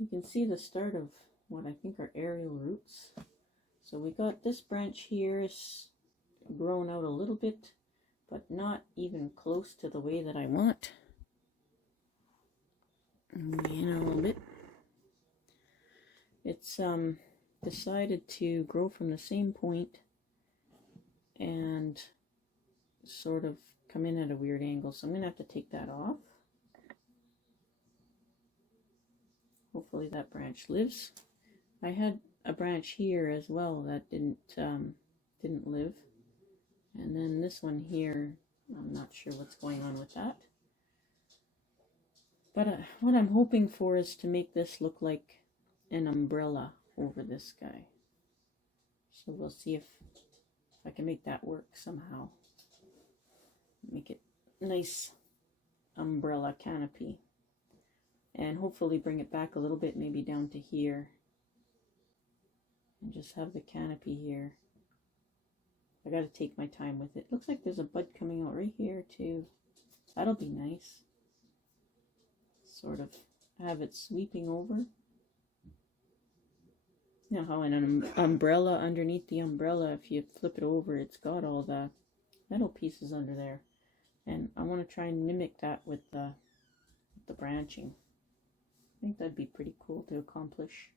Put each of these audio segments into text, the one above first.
You can see the start of what I think are aerial roots. So we got this branch here is grown out a little bit, but not even close to the way that I want. In a little bit. It's decided to grow from the same point and sort of come in at a weird angle, so I'm gonna have to take that off. Hopefully that branch lives. I had a branch here as well that didn't live, and then this one here, I'm not sure what's going on with that. But what I'm hoping for is to make this look like an umbrella over this guy. So we'll see if I can make that work somehow. Make it a nice umbrella canopy. And hopefully bring it back a little bit, maybe down to here. And just have the canopy here. I gotta take my time with it. Looks like there's a bud coming out right here too. That'll be nice. Sort of have it sweeping over. You know how in an umbrella, underneath the umbrella, if you flip it over, it's got all the metal pieces under there. And I want to try and mimic that with the branching. I think that'd be pretty cool to accomplish.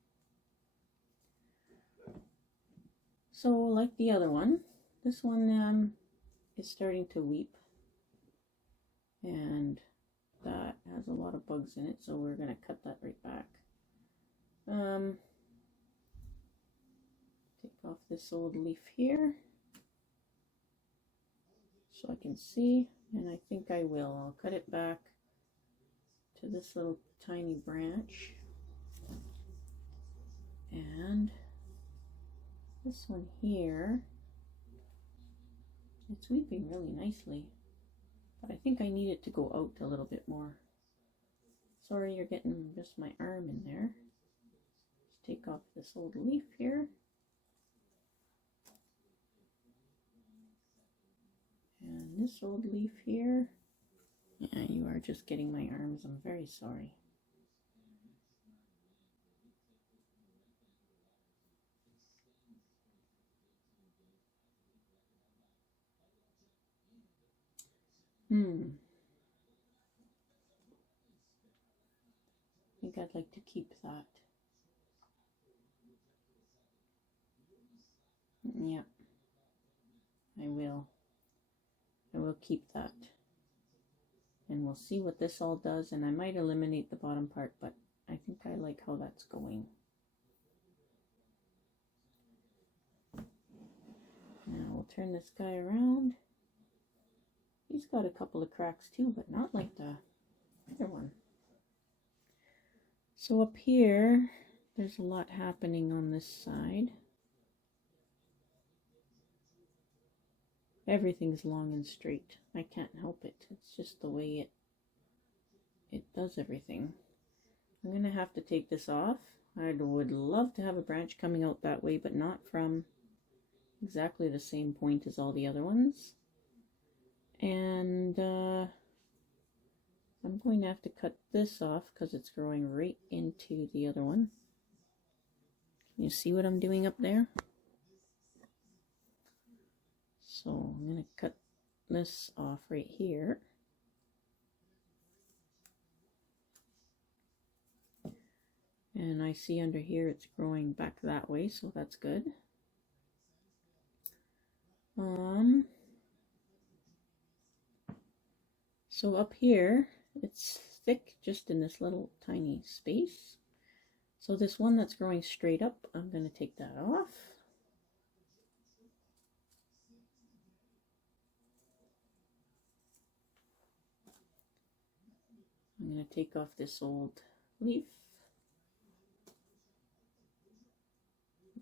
So like the other one, this one is starting to weep. And that has a lot of bugs in it, so we're going to cut that right back. Take off this old leaf here so I can see, and I think I will. I'll cut it back to this little tiny branch, and this one here, it's weeping really nicely, but I think I need it to go out a little bit more. Sorry, you're getting just my arm in there. Just take off this old leaf here. And this old leaf here. Yeah, you are just getting my arms. I'm very sorry. I think I'd like to keep that. Yeah, I will. I will keep that. And we'll see what this all does, and I might eliminate the bottom part, but I think I like how that's going. Now we'll turn this guy around. He's got a couple of cracks too, but not like the other one. So up here, there's a lot happening on this side. Everything's long and straight. I can't help it. It's just the way it does everything. I'm going to have to take this off. I would love to have a branch coming out that way, but not from exactly the same point as all the other ones. And I'm going to have to cut this off because it's growing right into the other one. Can you see what I'm doing up there? So I'm going to cut this off right here. And I see under here it's growing back that way, so that's good. So up here, it's thick just in this little tiny space. So this one that's growing straight up, I'm going to take that off. I'm going to take off this old leaf.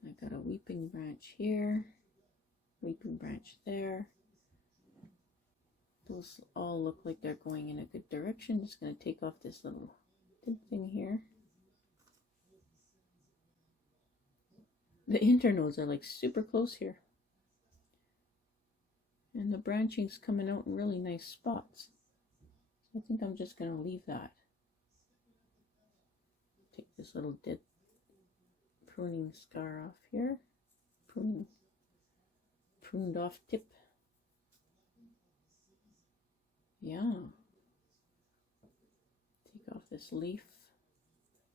I got a weeping branch here, weeping branch there. Those all look like they're going in a good direction. Just going to take off this little thing here. The internodes are like super close here. And the branching's coming out in really nice spots. So I think I'm just going to leave that. Take this little dead pruning scar off here. Pruned off tip. Yeah. Take off this leaf.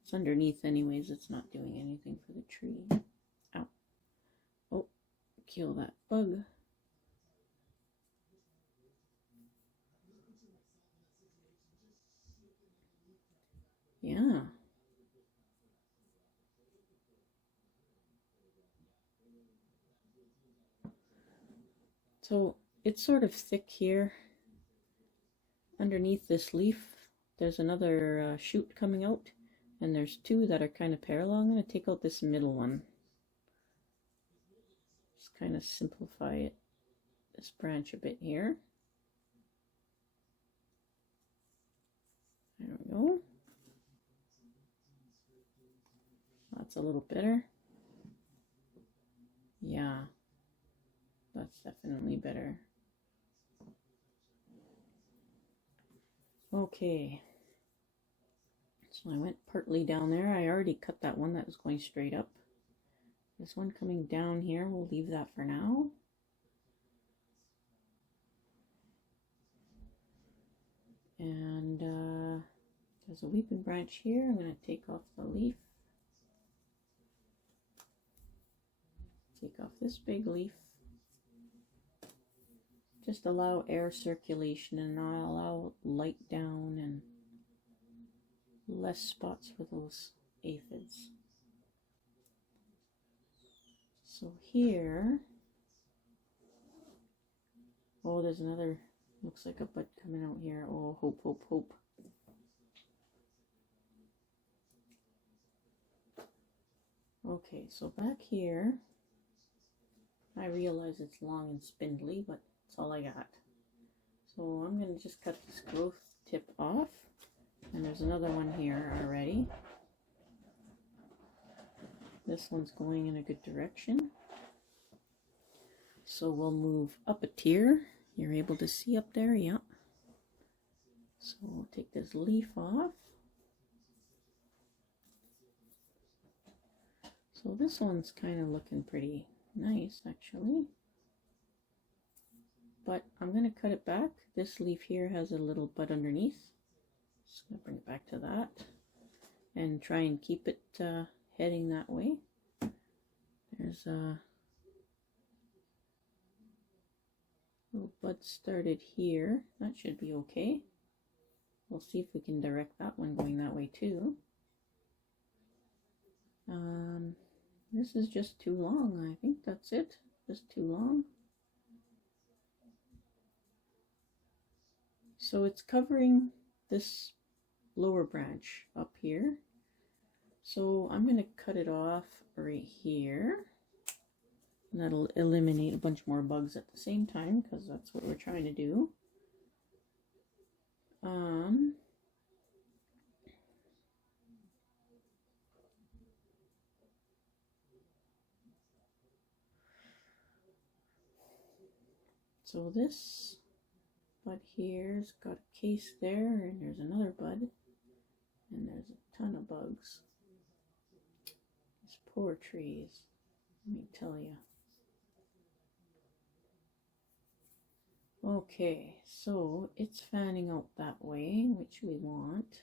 It's underneath anyways, it's not doing anything for the tree. Ow. Oh, kill that bug. Yeah. So it's sort of thick here. Underneath this leaf, there's another shoot coming out, and there's two that are kind of parallel. I'm going to take out this middle one. Just kind of simplify this branch a bit here. There we go. That's a little better. Yeah, that's definitely better. Okay, so I went partly down there. I already cut that one that was going straight up. This one coming down here, we'll leave that for now. And there's a weeping branch here. I'm going to take off the leaf. Take off this big leaf. Just allow air circulation and not allow light down and less spots for those aphids. So here, oh, there's another, looks like a bud coming out here. Oh, hope, hope, hope. Okay, so back here, I realize it's long and spindly, but that's all I got. So I'm going to just cut this growth tip off. And there's another one here already. This one's going in a good direction. So we'll move up a tier. You're able to see up there, yeah. So we'll take this leaf off. So this one's kind of looking pretty nice actually. But I'm going to cut it back. This leaf here has a little bud underneath. Just going to bring it back to that and try and keep it heading that way. There's a little bud started here. That should be okay. We'll see if we can direct that one going that way too. This is just too long. I think that's it. Just too long. So it's covering this lower branch up here. So I'm going to cut it off right here. And that'll eliminate a bunch more bugs at the same time, because that's what we're trying to do. So this bud here's got a case there, and there's another bud, and there's a ton of bugs. These poor trees, let me tell you. Okay, so it's fanning out that way, which we want.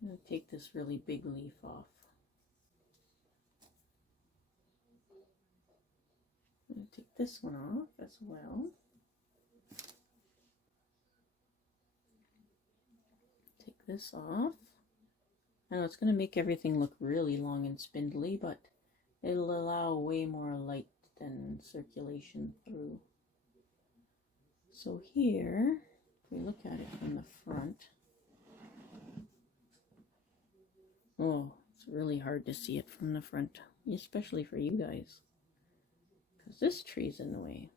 I'm going to take this really big leaf off. I'm going to take this one off as well. Take this off. I know it's going to make everything look really long and spindly, but it'll allow way more light and circulation through. So here, if we look at it from the front, oh, it's really hard to see it from the front, especially for you guys, because this tree's in the way.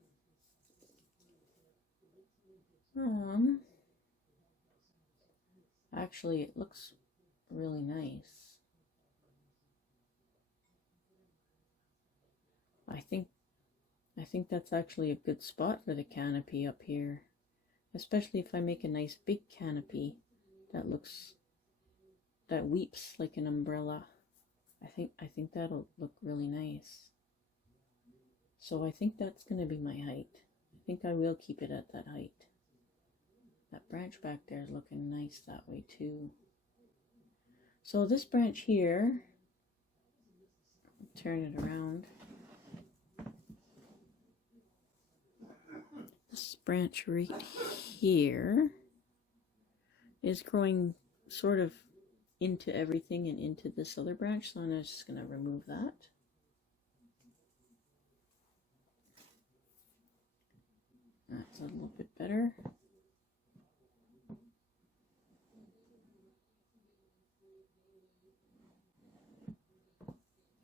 Actually, it looks really nice. I think that's actually a good spot for the canopy up here, especially if I make a nice big canopy that looks that weeps like an umbrella. I think that'll look really nice. So I think that's going to be my height. I think I will keep it at that height. That branch back there is looking nice that way too. So this branch here, turn it around. This branch right here is growing sort of into everything and into this other branch, so I'm just going to remove that. That's a little bit better.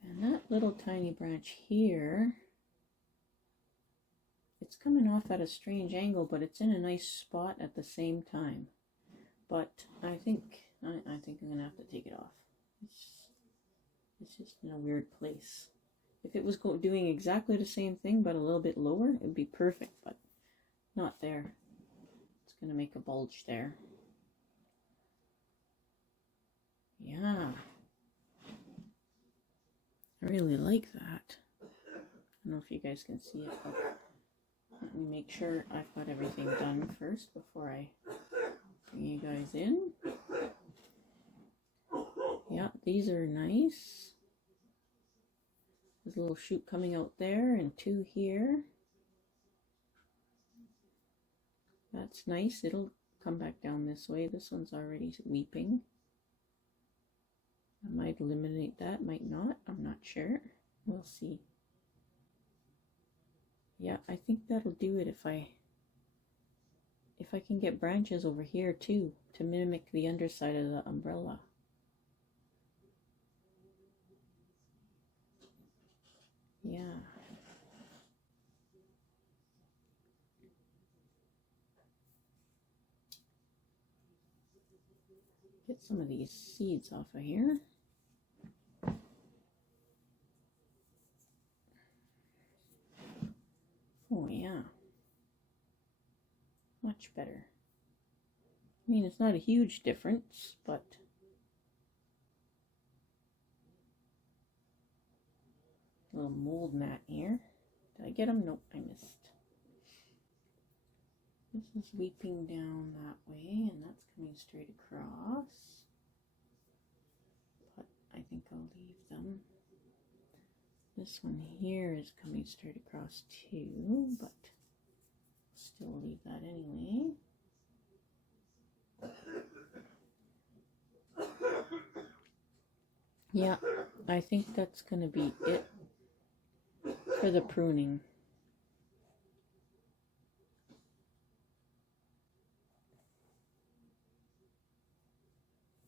And that little tiny branch here, it's coming off at a strange angle, but it's in a nice spot at the same time. But I think I'm gonna have to take it off. It's just in a weird place. If it was doing exactly the same thing but a little bit lower, it would be perfect, but not there. It's gonna make a bulge there. Yeah. I really like that. I don't know if you guys can see it, but let me make sure I've got everything done first before I bring you guys in. Yeah, these are nice. There's a little shoot coming out there and two here. That's nice. It'll come back down this way. This one's already weeping. I might eliminate that, might not. I'm not sure. We'll see. Yeah, I think that'll do it if I can get branches over here too to mimic the underside of the umbrella. Yeah. Get some of these seeds off of here. Oh yeah. Much better. I mean, it's not a huge difference, but a little mold mat here. Did I get them? Nope, I missed. This is weeping down that way, and that's coming straight across. But I think I'll leave them. This one here is coming straight across too, but still leave that anyway. Yeah, I think that's going to be it for the pruning.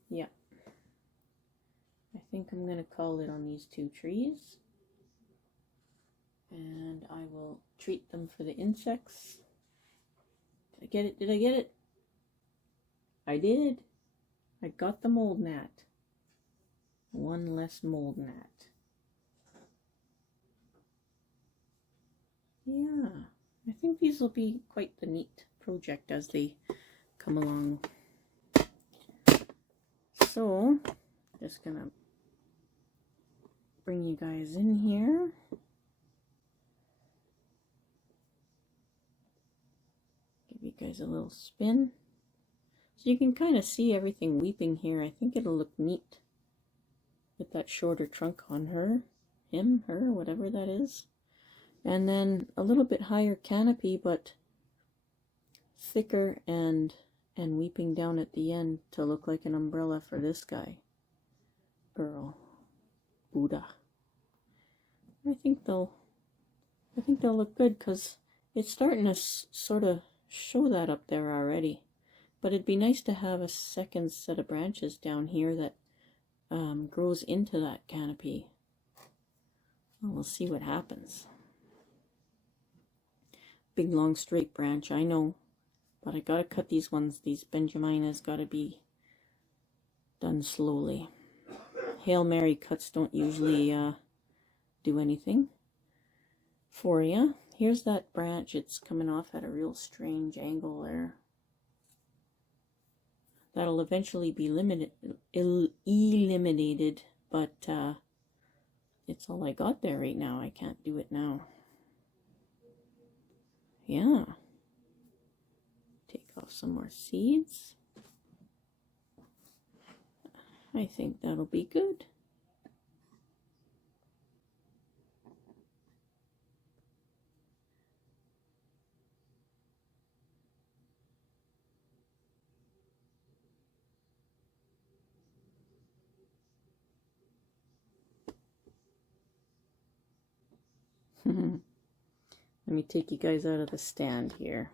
Yeah. I think I'm going to call it on these two trees. And I will treat them for the insects. Did I get it? Did I get it? I did. I got the mold mat. One less mold mat. Yeah, I think these will be quite the neat project as they come along. So, just gonna bring you guys in here. Give you guys a little spin. So you can kind of see everything weeping here. I think it'll look neat with that shorter trunk on her, him, her, whatever that is. And then a little bit higher canopy, but thicker and weeping down at the end to look like an umbrella for this guy. Girl. Buddha. I think they'll look good because it's starting to sort of show that up there already. But it'd be nice to have a second set of branches down here that grows into that canopy. Well, we'll see what happens. Big long straight branch, I know, but I gotta cut these ones. These Benjaminas gotta be done slowly. Hail Mary cuts don't usually do anything for you. Here's that branch. It's coming off at a real strange angle there. that'll eventually be eliminated, but it's all I got there right now. I can't do it now. Yeah. Take off some more seeds. I think that'll be good. Let me take you guys out of the stand here.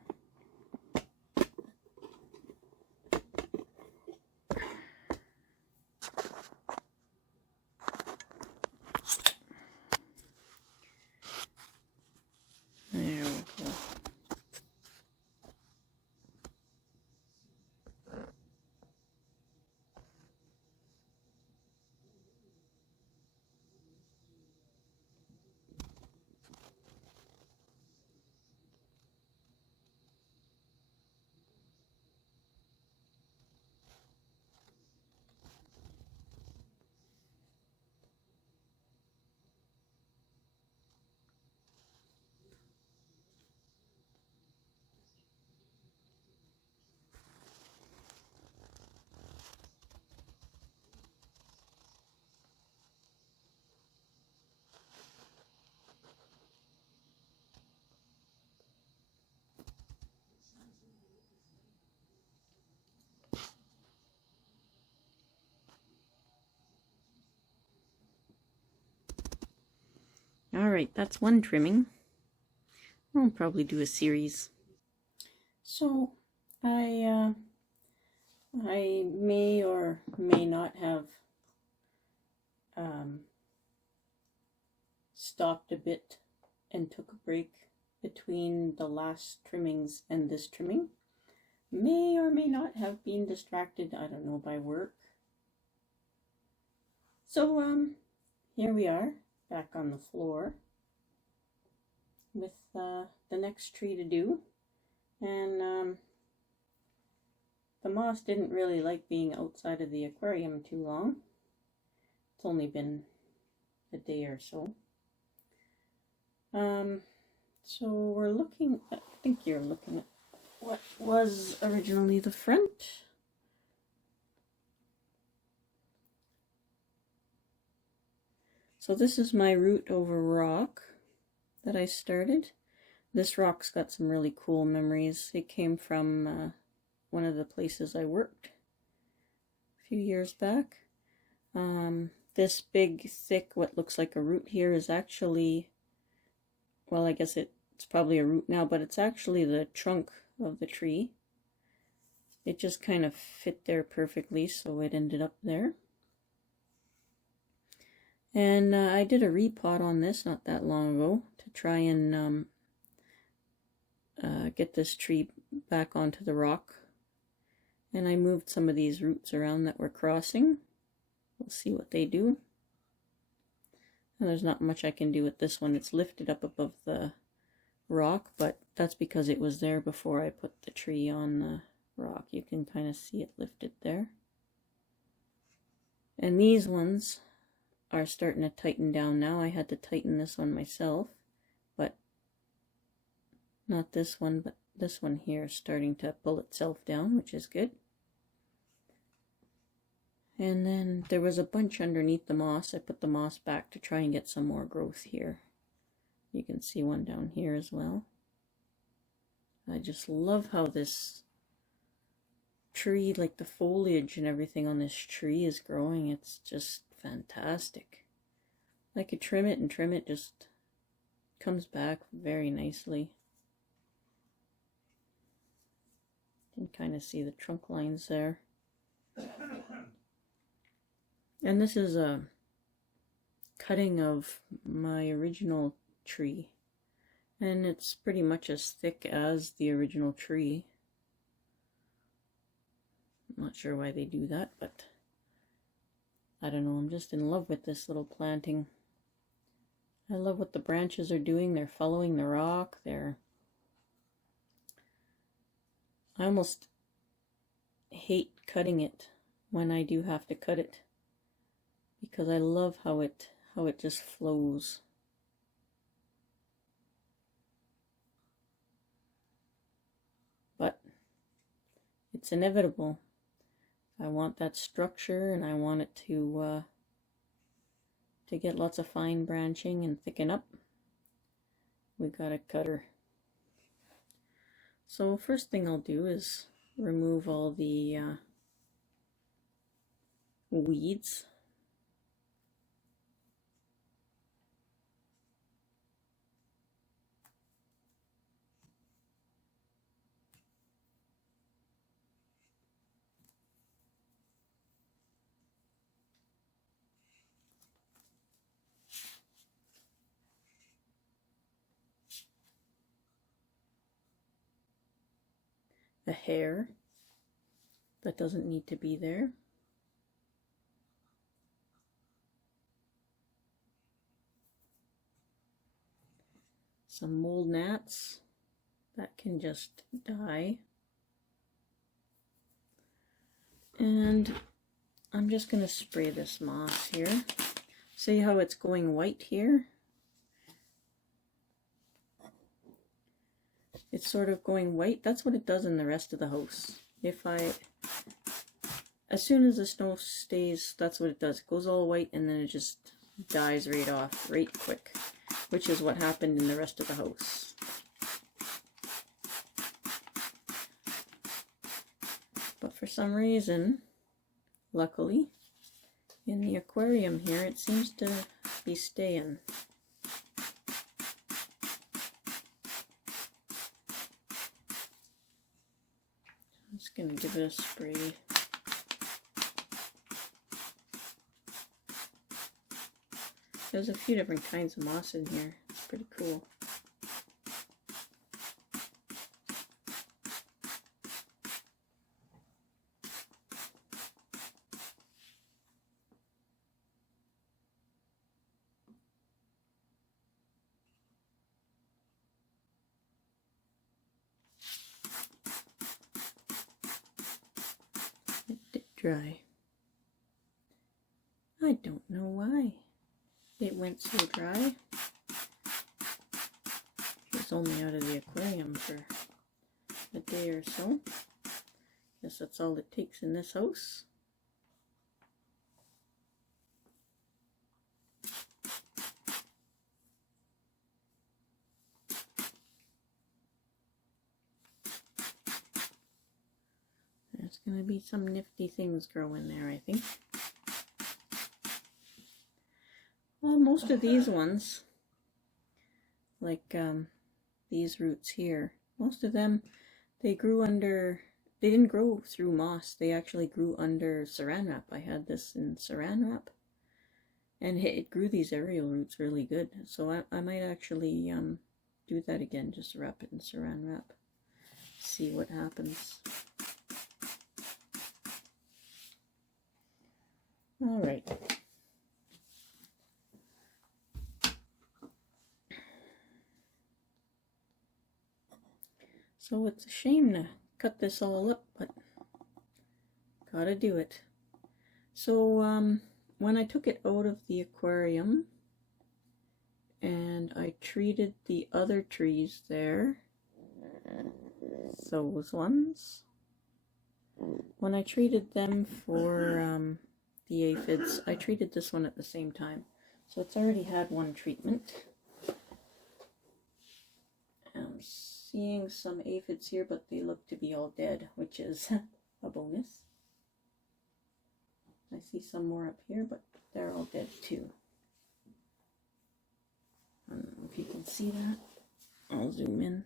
There we go. Alright, that's one trimming. I'll probably do a series. So, I may or may not have stopped a bit and took a break between the last trimmings and this trimming. May or may not have been distracted, I don't know, by work. So, here we are, back on the floor with the next tree to do. And the moss didn't really like being outside of the aquarium too long. It's only been a day or so. So we're looking at, I think you're looking at what was originally the front. So this is my root over rock that I started. This rock's got some really cool memories. It came from one of the places I worked a few years back. This big, thick, what looks like a root here is actually, well, I guess it's probably a root now, but it's actually the trunk of the tree. It just kind of fit there perfectly, so it ended up there. And I did a repot on this not that long ago to try and get this tree back onto the rock. And I moved some of these roots around that were crossing. We'll see what they do. And there's not much I can do with this one. It's lifted up above the rock, but that's because it was there before I put the tree on the rock. You can kind of see it lifted there. And these ones are starting to tighten down now. I had to tighten this one myself, but not this one, but this one here is starting to pull itself down, which is good. And then there was a bunch underneath the moss. I put the moss back to try and get some more growth here. You can see one down here as well. I just love how this tree, like the foliage and everything on this tree is growing. It's just fantastic. I could trim it and trim it, just comes back very nicely. You can kind of see the trunk lines there. And this is a cutting of my original tree. And it's pretty much as thick as the original tree. I'm not sure why they do that, but I don't know. I'm just in love with this little planting. I love what the branches are doing. They're following the rock. I almost hate cutting it when I do have to cut it, because I love how it just flows. But it's inevitable. I want that structure, and I want it to get lots of fine branching and thicken up. We got a cutter. So first thing I'll do is remove all the weeds. The hair that doesn't need to be there. Some mold gnats that can just die. And I'm just going to spray this moss here. See how it's going white here? It's sort of going white. That's what it does in the rest of the house. As soon as the snow stays, that's what it does. It goes all white and then it just dies right off, right quick, which is what happened in the rest of the house. But for some reason, luckily, in the aquarium here, it seems to be staying. I'm just going to give it a spray. There's a few different kinds of moss in here. It's pretty cool. It did dry. I don't know why it went so dry. It was only out of the aquarium for a day or so. Guess that's all it takes in this house. There's going to be some nifty things growing there, I think. Well, most of these ones, like these roots here, most of them, they didn't grow through moss. They actually grew under saran wrap. I had this in saran wrap, and it grew these aerial roots really good. So I might actually do that again, just wrap it in saran wrap, see what happens. All right. So it's a shame to cut this all up, but gotta do it. So when I took it out of the aquarium and I treated the other trees there, those ones, when I treated them for the aphids, I treated this one at the same time. So it's already had one treatment. I'm seeing some aphids here, but they look to be all dead, which is a bonus. I see some more up here, but they're all dead too. I don't know if you can see that. I'll zoom in.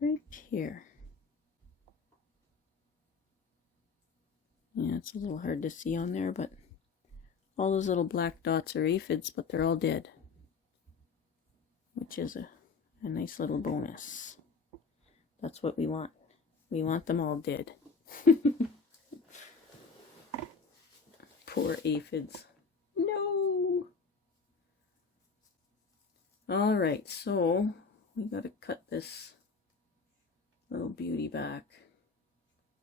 Right here. Yeah, it's a little hard to see on there, but all those little black dots are aphids, but they're all dead, which is a nice little bonus. That's what we want. We want them all dead. Poor aphids. No! Alright, so we gotta cut this little beauty back.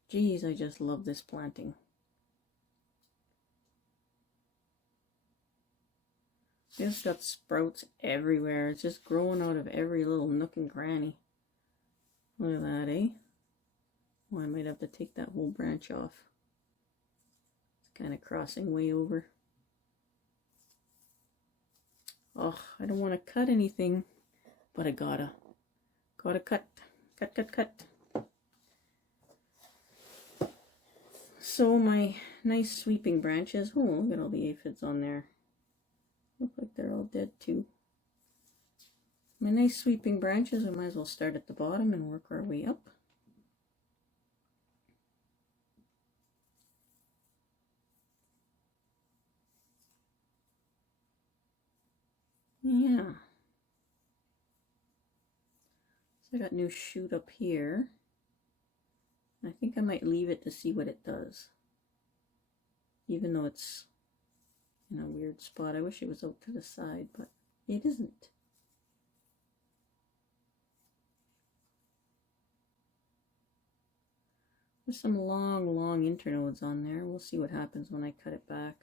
Geez, I just love this planting. It's got sprouts everywhere. It's just growing out of every little nook and cranny. Look at that, eh? Well, I might have to take that whole branch off. It's kind of crossing way over. Oh, I don't want to cut anything, but I gotta cut. Cut. So my nice sweeping branches, oh, look at all the aphids on there. Look like they're all dead too. My nice sweeping branches, I might as well start at the bottom and work our way up. Yeah. So I got new shoot up here. I think I might leave it to see what it does. Even though it's in a weird spot. I wish it was out to the side, but it isn't. There's some long internodes on there. We'll see what happens when I cut it back.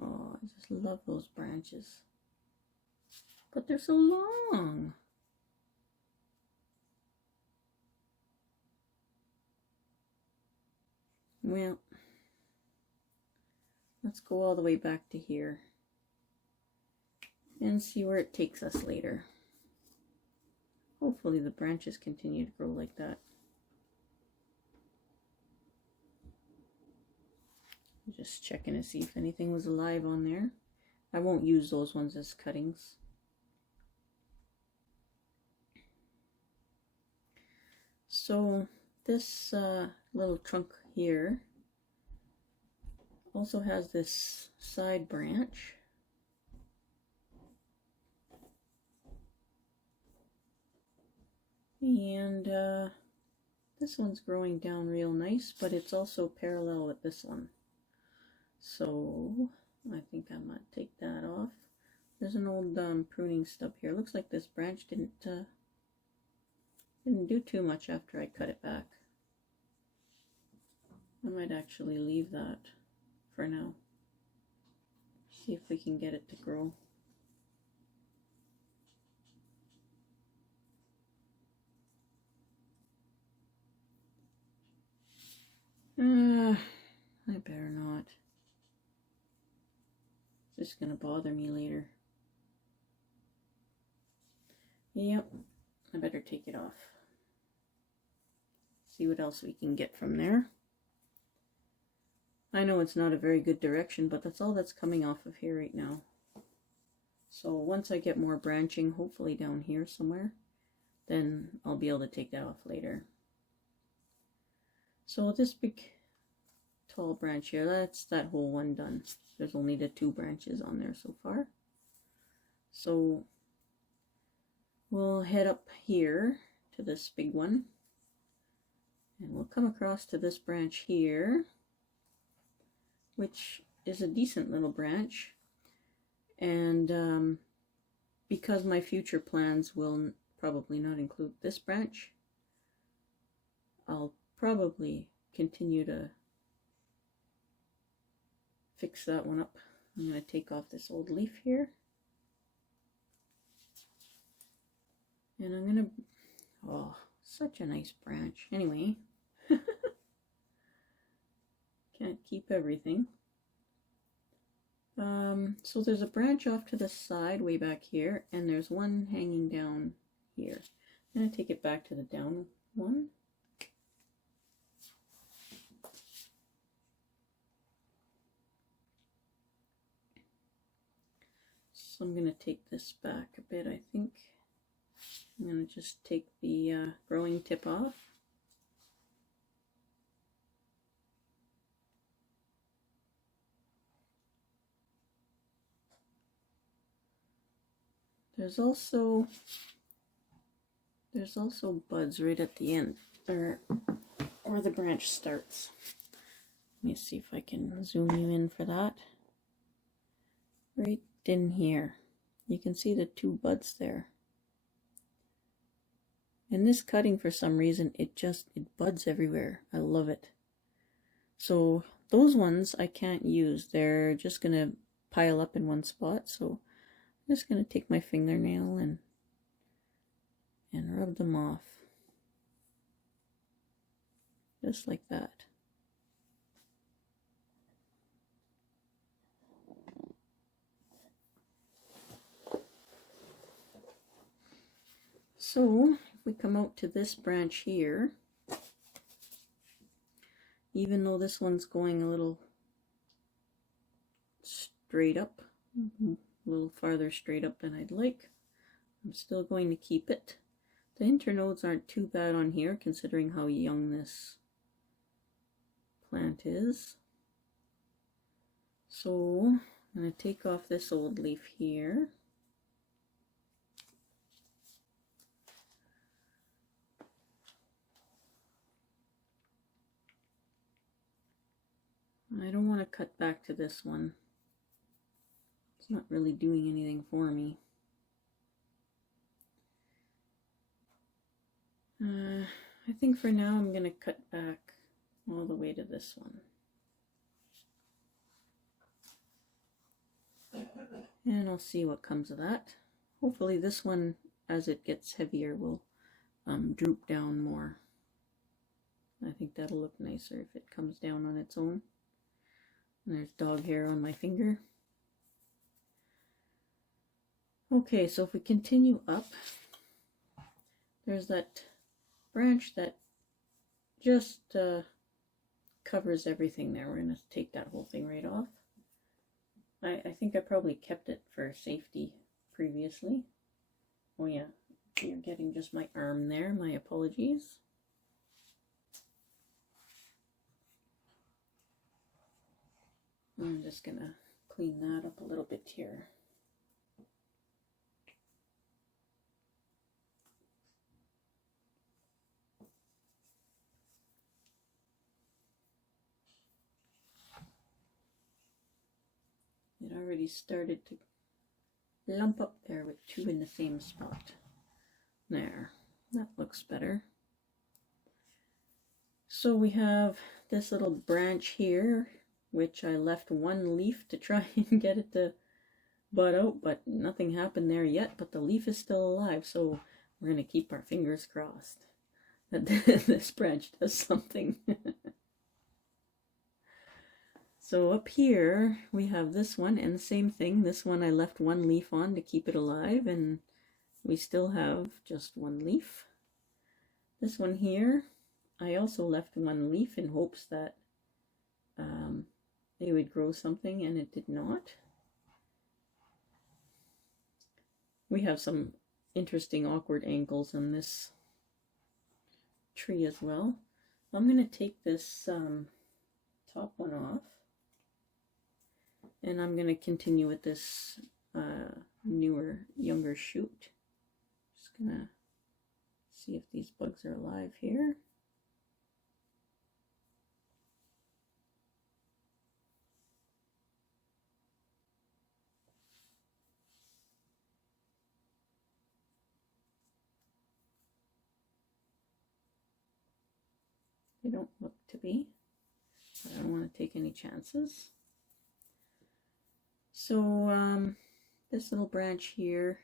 Oh, I just love those branches. But they're so long. Well, let's go all the way back to here and see where it takes us later. Hopefully the branches continue to grow like that. Just checking to see if anything was alive on there. I won't use those ones as cuttings. So this little trunk here also has this side branch. And this one's growing down real nice, but it's also parallel with this one. So I think I might take that off. There's an old pruning stub here. Looks like this branch didn't do too much after I cut it back. I might actually leave that for now. See if we can get it to grow. I better not. It's just gonna bother me later. Yep, I better take it off. See what else we can get from there. I know it's not a very good direction, but that's all that's coming off of here right now. So once I get more branching, hopefully down here somewhere, then I'll be able to take that off later. So this big tall branch here, that's that whole one done. There's only the 2 branches on there so far. So we'll head up here to this big one, and we'll come across to this branch here, which is a decent little branch. And because my future plans will probably not include this branch, I'll probably continue to fix that one up. I'm going to take off this old leaf here. And I'm going to, oh, such a nice branch. Anyway, can't keep everything. So there's a branch off to the side way back here, and there's one hanging down here. I'm going to take it back to the down one. So I'm going to take this back a bit, I think. I'm going to just take the growing tip off. There's also buds right at the end, or where the branch starts. Let me see if I can zoom you in for that. right in here. You can see the two buds there. And this cutting, for some reason, it buds everywhere. I love it. So those ones I can't use. They're just going to pile up in one spot. So I'm just going to take my fingernail and rub them off. Just like that. So if we come out to this branch here, even though this one's going a little straight up, a little farther straight up than I'd like, I'm still going to keep it. The internodes aren't too bad on here considering how young this plant is. So I'm going to take off this old leaf here. I don't want to cut back to this one. It's not really doing anything for me. I think for now I'm going to cut back all the way to this one. And I'll see what comes of that. Hopefully this one, as it gets heavier, will droop down more. I think that'll look nicer if it comes down on its own. And there's dog hair on my finger. Okay, so if we continue up, there's that branch that just covers everything there. We're going to take that whole thing right off. I think I probably kept it for safety previously. Oh yeah, you're getting just my arm there. My apologies. I'm just going to clean that up a little bit here. It already started to lump up there with two in the same spot. There, that looks better. So we have this little branch here, which I left one leaf to try and get it to bud out, but nothing happened there yet, but the leaf is still alive, so we're going to keep our fingers crossed that this branch does something. So up here we have this one, and the same thing. This one I left one leaf on to keep it alive, and we still have just one leaf. This one here, I also left one leaf in hopes that they would grow something, and it did not. We have some interesting awkward angles on this tree as well. I'm going to take this top one off, and I'm going to continue with this newer, younger shoot. Just going to see if these bugs are alive here. They don't look to be. I don't want to take any chances. So this little branch here,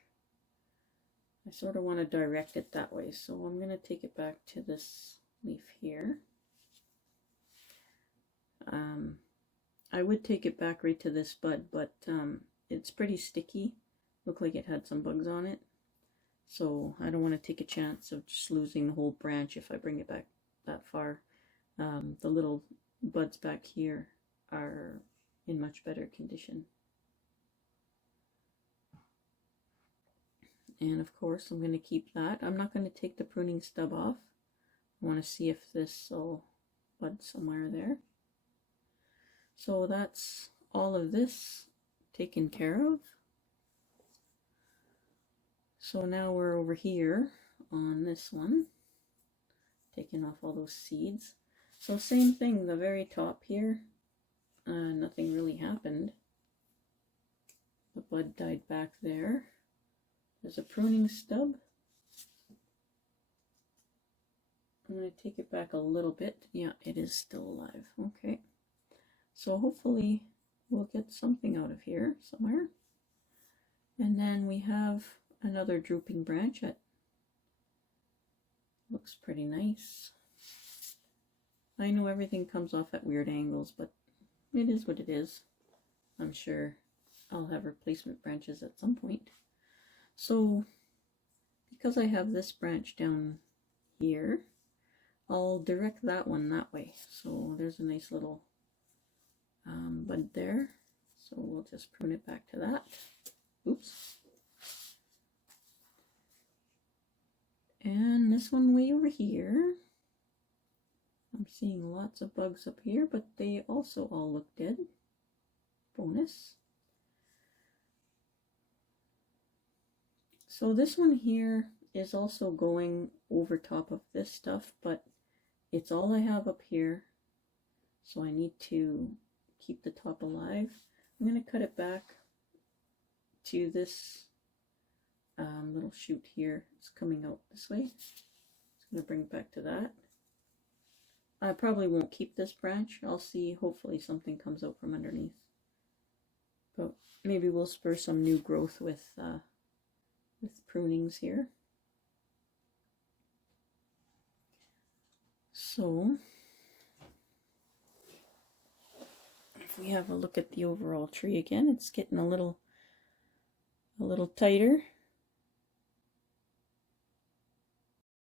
I sort of want to direct it that way. So I'm going to take it back to this leaf here. I would take it back right to this bud, but it's pretty sticky. Looked like it had some bugs on it. So I don't want to take a chance of just losing the whole branch if I bring it back that far. The little buds back here are in much better condition. And of course I'm going to keep that. I'm not going to take the pruning stub off. I want to see if this will bud somewhere there. So that's all of this taken care of. So now we're over here on this one, taking off all those seeds. So same thing, the very top here, nothing really happened. bud died back there. There's a pruning stub. I'm going to take it back a little bit. Yeah, it is still alive. Okay. So hopefully we'll get something out of here somewhere. And then we have another drooping branch that looks pretty nice. I know everything comes off at weird angles, but it is what it is. I'm sure I'll have replacement branches at some point. So because I have this branch down here, I'll direct that one that way. So there's a nice little bud there. So we'll just prune it back to that. Oops. And this one way over here, I'm seeing lots of bugs up here, but they also all look dead. Bonus. So this one here is also going over top of this stuff, but it's all I have up here. So I need to keep the top alive. I'm going to cut it back to this little shoot here. It's coming out this way. Just going to bring it back to that. I probably won't keep this branch. I'll see. Hopefully something comes out from underneath. But maybe we'll spur some new growth with prunings here. So if we have a look at the overall tree again, it's getting a little tighter.